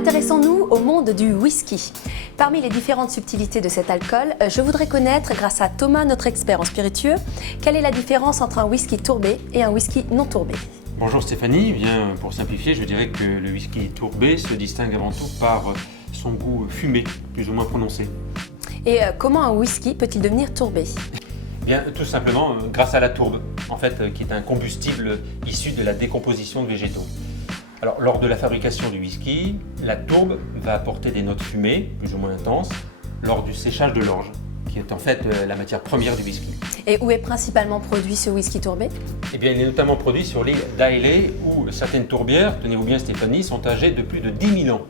Intéressons-nous au monde du whisky. Parmi les différentes subtilités de cet alcool, je voudrais connaître, grâce à Thomas, notre expert en spiritueux, quelle est la différence entre un whisky tourbé et un whisky non tourbé. Bonjour Stéphanie, bien pour simplifier, je dirais que le whisky tourbé se distingue avant tout par son goût fumé, plus ou moins prononcé. Et comment un whisky peut-il devenir tourbé? Bien, tout simplement grâce à la tourbe, en fait, qui est un combustible issu de la décomposition de végétaux. Alors, lors de la fabrication du whisky, la tourbe va apporter des notes fumées, plus ou moins intenses, lors du séchage de l'orge, qui est en fait la matière première du whisky. Et où est principalement produit ce whisky tourbé? Eh bien, il est notamment produit sur l'île d'Islay, où certaines tourbières, tenez-vous bien Stéphanie, sont âgées de plus de 10 000 ans.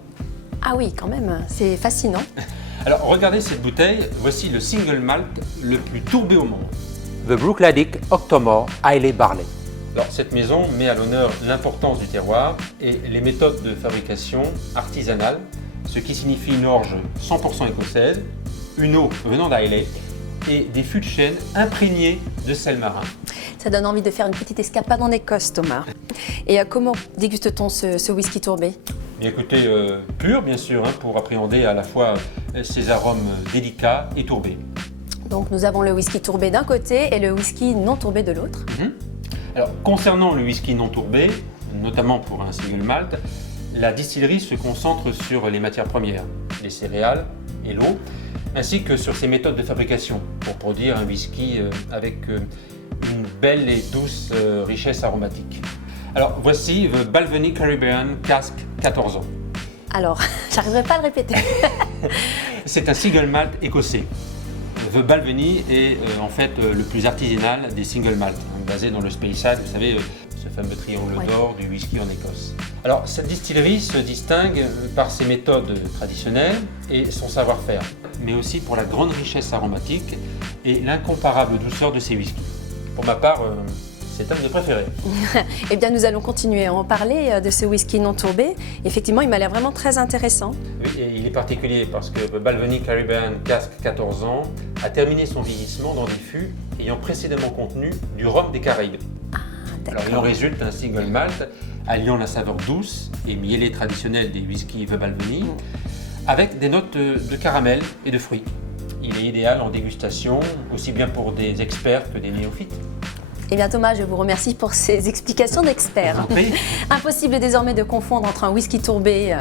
Ah oui, quand même, c'est fascinant. Alors, regardez cette bouteille, voici le single malt le plus tourbé au monde. The Bruichladdich Octomore Islay Barley. Alors, cette maison met à l'honneur l'importance du terroir et les méthodes de fabrication artisanales, ce qui signifie une orge 100% écossaise, une eau venant d'Islay et des fûts de chêne imprégnés de sel marin. Ça donne envie de faire une petite escapade en Écosse, Thomas. Et comment déguste-t-on ce whisky tourbé? Bien écoutez, pur bien sûr, pour appréhender à la fois ses arômes délicats et tourbés. Donc nous avons le whisky tourbé d'un côté et le whisky non tourbé de l'autre. Alors, concernant le whisky non tourbé, notamment pour un single malt, la distillerie se concentre sur les matières premières, les céréales et l'eau, ainsi que sur ses méthodes de fabrication pour produire un whisky avec une belle et douce richesse aromatique. Alors, voici The Balvenie Caribbean Cask 14 ans. Alors, j'arriverai pas à le répéter. C'est un single malt écossais. The Balvenie est en fait le plus artisanal des single malt, basé dans le Speyside, vous savez, ce fameux triangle d'or du whisky en Écosse. Alors, cette distillerie se distingue par ses méthodes traditionnelles et son savoir-faire, mais aussi pour la grande richesse aromatique et l'incomparable douceur de ses whiskies. Pour ma part, c'est un de mes préférés. Eh bien, nous allons continuer à en parler de ce whisky non tourbé. Effectivement, il m'a l'air vraiment très intéressant. Oui, et il est particulier parce que le Balvenie Caribbean Cask 14 ans a terminé son vieillissement dans des fûts ayant précédemment contenu du rhum des Caraïbes. Alors, il en résulte un single malt alliant la saveur douce et miellée traditionnelle des whiskies The Balvenie avec des notes de caramel et de fruits. Il est idéal en dégustation, aussi bien pour des experts que des néophytes. Eh bien Thomas, je vous remercie pour ces explications d'expert. Impossible désormais de confondre entre un whisky tourbé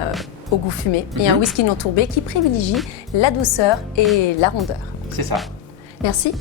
au goût fumé et un whisky non tourbé qui privilégie la douceur et la rondeur. C'est ça. Merci.